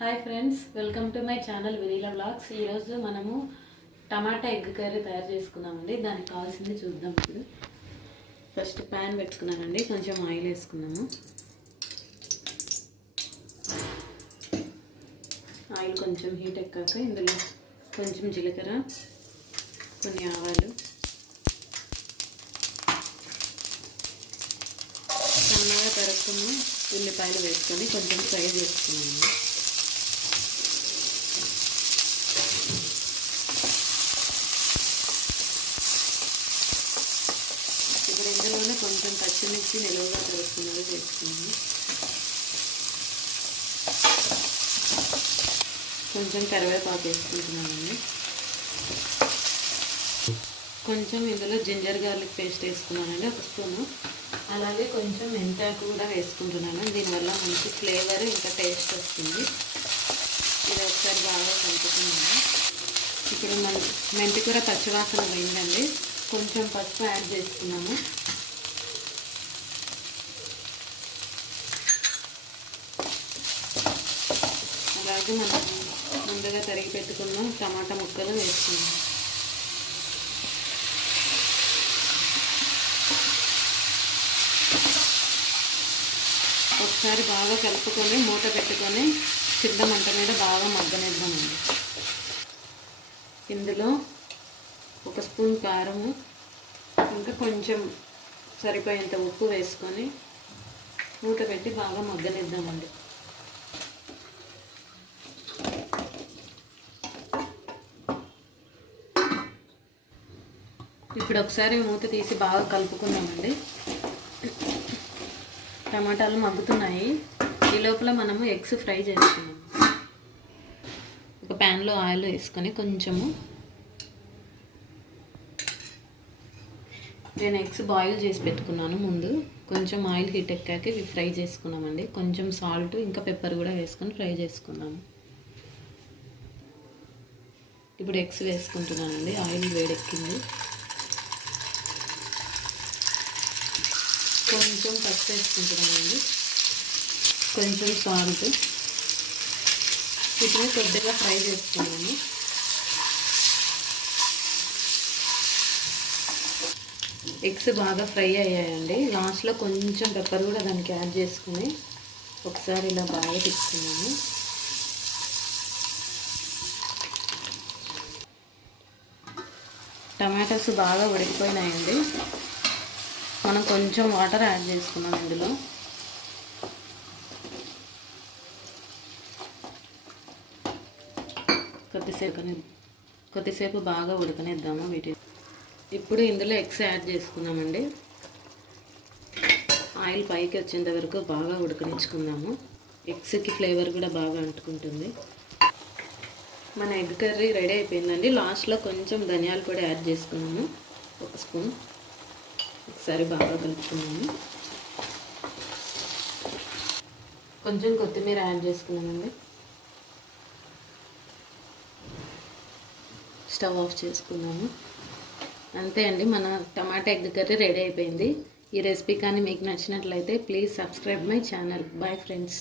Hi friends welcome to my channel vanilla vlogs ఈరోజు మనము tomato egg curry తయారు చేసుకున్నామండి. దానికి కావాల్సింది చూద్దాం ఇప్పుడు. ఫస్ట్ ప్యాన్ పెట్టుకున్నానండి. కొంచెం ఆయిల్ వేసుకున్నాము. ఆయిల్ కొంచెం హీట్ ఎక్కాక ఇందులో కొంచెం జీలకర్ర కొన్ని ఆవాలు సన్నగా తరుక్కున్న ఉల్లిపాయలు వేసుకొని కొంచెం ఫ్రై చేసుకున్నాము ఇప్పుడు ఇందులోనే కొంచెం వచ్చి నిలువుగా తరుక్కున్నది వేసుకున్నాము కొంచెం కరివేపాకు వేసుకుంటున్నామండి కొంచెం ఇందులో జింజర్ గార్లిక్ పేస్ట్ వేసుకున్నానండి ఒక స్పూను అలాగే కొంచెం మెంతాకు కూడా వేసుకుంటున్నాను దీనివల్ల మంచి ఫ్లేవర్ ఇంకా టేస్ట్ వస్తుంది ఇది ఒకసారి బాగా కలుపుతున్నాను ఇప్పుడు మన మెంతికూర పచ్చివాసన పోయిందండి కొంచెం పసుపు యాడ్ చేసుకున్నాము అలాగే మనం ముందుగా తరిగి పెట్టుకున్న టమాటా ముక్కలు వేసుకుందాం. ఒకసారి బాగా కలుపుకొని మూత పెట్టుకొని చిన్న మంట మీద బాగా మగ్గనిద్దామండి. ఇందులో ఒక స్పూన్ కారము ఇంకా కొంచెం సరిపోయేంత ఉప్పు వేసుకొని మూత పెట్టి బాగా మగ్గనిద్దామండి. ఇప్పుడు ఒకసారి మూత తీసి బాగా కలుపుకుందామండి. టమాటాలు మగ్గుతున్నాయి. ఈ లోపల మనము ఎగ్స్ ఫ్రై చేసుకున్నాము ఒక ప్యాన్లో ఆయిల్ వేసుకొని కొంచెము నేను ఎగ్స్ బాయిల్ చేసి పెట్టుకున్నాను ముందు. కొంచెం ఆయిల్ హీట్ ఎక్కాక ఇవి ఫ్రై చేసుకున్నామండి. కొంచెం సాల్ట్ ఇంకా పెప్పర్ కూడా వేసుకొని ఫ్రై చేసుకున్నాము ఇప్పుడు ఎగ్స్ వేసుకుంటున్నానండి. ఆయిల్ వేడెక్కింది. కొంచెం పచ్చి వేసుకుంటున్నానండి. కొంచెం సాల్ట్. వీటిని కొద్దిగా ఫ్రై చేసుకున్నాను. ఎగ్స్ బాగా ఫ్రై అయ్యాయండి. లాస్ట్లో కొంచెం పెప్పర్ కూడా దానికి యాడ్ చేసుకుని ఒకసారి ఇలా బాగా తీసుకున్నాను టమాటాస్ బాగా ఉడికిపోయినాయండి. మనం కొంచెం వాటర్ యాడ్ చేసుకున్నాం ఇందులో. కొద్దిసేపు కొద్దిసేపు బాగా ఉడకనిద్దాము వీటి ఇప్పుడు ఇందులో ఎగ్స్ యాడ్ చేసుకున్నామండి. ఆయిల్ పైకి వచ్చేంత వరకు బాగా ఉడకనిచ్చుకుందాము. ఎగ్స్కి ఫ్లేవర్ కూడా బాగా అంటుకుంటుంది. మన ఎగ్ కర్రీ రెడీ అయిపోయిందండి. లాస్ట్లో కొంచెం ధనియాలు కూడా యాడ్ చేసుకున్నాము. ఒక స్పూన్. ఒకసారి బాగా కలుపుకున్నాము కొంచెం కొత్తిమీర యాడ్ చేసుకున్నామండి స్టవ్ ఆఫ్ చేసుకున్నాము. అంతే అండి మన టమాటా ఎగ్ కర్రీ రెడీ అయిపోయింది. ఈ రెసిపీ కానీ మీకు నచ్చినట్లయితే please subscribe my channel. Bye friends.